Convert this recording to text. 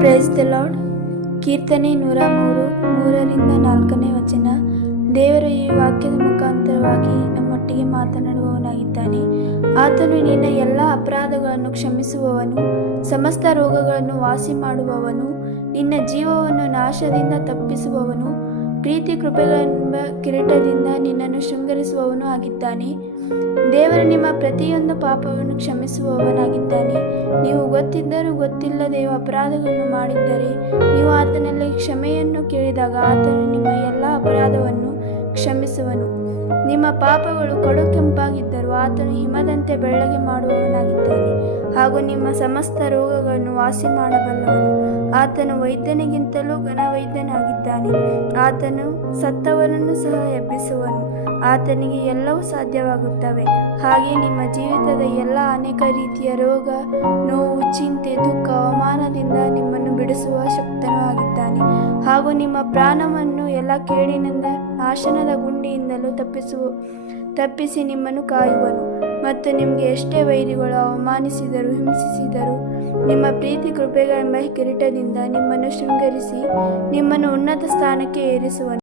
Praise the lord. ಕೀರ್ತನೆ 103:3-4 ದೇವರು ಈ ವಾಕ್ಯದ ಮುಖಾಂತರವಾಗಿ ನಮ್ಮೊಟ್ಟಿಗೆ ಮಾತನಾಡುವವನಾಗಿದ್ದಾನೆ. ಆತನು ನಿನ್ನ ಎಲ್ಲ ಅಪರಾಧಗಳನ್ನು ಕ್ಷಮಿಸುವವನು, ಸಮಸ್ತ ರೋಗಗಳನ್ನು ವಾಸಿ ಮಾಡುವವನು, ನಿನ್ನ ಜೀವವನ್ನು ನಾಶದಿಂದ ತಪ್ಪಿಸುವವನು, ಪ್ರೀತಿ ಕೃಪೆಗಳೆಂಬ ಕಿರೀಟದಿಂದ ನಿನ್ನನ್ನು ಶೃಂಗರಿಸುವವನು ಆಗಿದ್ದಾನೆ. ದೇವರು ನಿಮ್ಮ ಪ್ರತಿಯೊಂದು ಪಾಪವನ್ನು ಕ್ಷಮಿಸುವವನಾಗಿದ್ದಾನೆ. ನೀವು ಗೊತ್ತಿದ್ದರೂ ಗೊತ್ತಿಲ್ಲದೆ ಅಪರಾಧಗಳನ್ನು ಮಾಡಿದ್ದರೆ ನೀವು ಆತನಲ್ಲಿ ಕ್ಷಮೆಯನ್ನು ಕೇಳಿದಾಗ ಆತನು ನಿಮ್ಮ ಎಲ್ಲ ಅಪರಾಧವನ್ನು ಕ್ಷಮಿಸುವನು. ನಿಮ್ಮ ಪಾಪಗಳು ಕಡು ಕೆಂಪಾಗಿದ್ದರೂ ಆತನು ಹಿಮದಂತೆ ಬೆಳ್ಳಗೆ ಮಾಡುವವನಾಗಿದ್ದಾನೆ. ಹಾಗೂ ನಿಮ್ಮ ಸಮಸ್ತ ರೋಗಗಳನ್ನು ವಾಸಿ ಮಾಡಬಲ್ಲವನು. ಆತನು ವೈದ್ಯನಿಗಿಂತಲೂ ಘನವೈದ್ಯನಾಗಿದ್ದಾನೆ. ಆತನು ಸತ್ತವರನ್ನು ಸಹ ಎಬ್ಬಿಸುವನು. ಆತನಿಗೆ ಎಲ್ಲವೂ ಸಾಧ್ಯವಾಗುತ್ತವೆ. ಹಾಗೆ ನಿಮ್ಮ ಜೀವಿತದ ಎಲ್ಲ ಅನೇಕ ರೀತಿಯ ರೋಗ, ನೋವು, ಚಿಂತೆ, ದುಃಖ, ಅವಮಾನದಿಂದ ನಿಮ್ಮನ್ನು ಬಿಡಿಸುವ ಶಕ್ತನೂ ಆಗಿದ್ದಾನೆ. ಹಾಗೂ ನಿಮ್ಮ ಪ್ರಾಣವನ್ನು ಎಲ್ಲ ಕೇಡಿನಿಂದ, ನಾಶನದ ಗುಂಡಿಯಿಂದಲೂ ತಪ್ಪಿಸಿ ನಿಮ್ಮನ್ನು ಕಾಯುವನು. ಮತ್ತು ನಿಮಗೆ ಎಷ್ಟೇ ವೈರಿಗಳು ಅವಮಾನಿಸಿದರೂ ಹಿಂಸಿಸಿದರೂ ನಿಮ್ಮ ಪ್ರೀತಿ ಕೃಪೆಗಳೆಂಬ ಕಿರೀಟದಿಂದ ನಿಮ್ಮನ್ನು ಶೃಂಗರಿಸಿ ನಿಮ್ಮನ್ನು ಉನ್ನತ ಸ್ಥಾನಕ್ಕೆ ಏರಿಸುವನು.